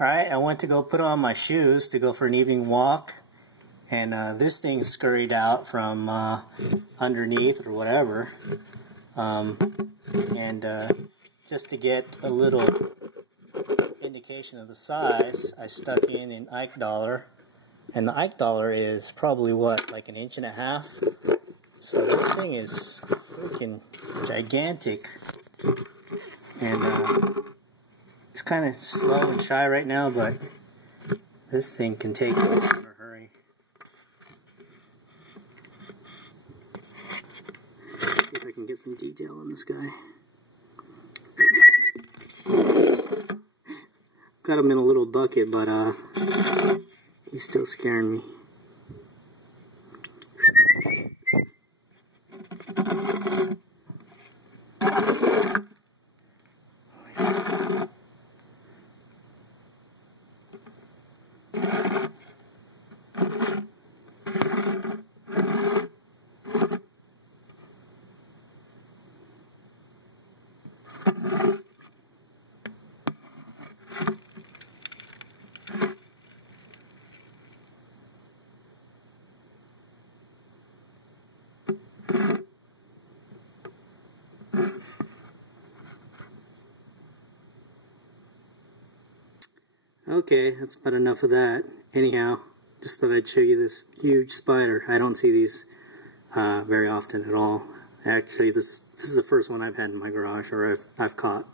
Alright, I went to go put on my shoes to go for an evening walk, and this thing scurried out from underneath or whatever, just to get a little indication of the size, I stuck in an Ike dollar, and the Ike dollar is probably what, like 1.5 inches? So this thing is freaking gigantic, and it's kind of slow and shy right now, but this thing can take off in a hurry. See if I can get some detail on this guy. Got him in a little bucket, but he's still scaring me. Okay, that's about enough of that. Anyhow, just thought I'd show you this huge spider. I don't see these very often at all. Actually, this is the first one I've had in my garage, or I've caught.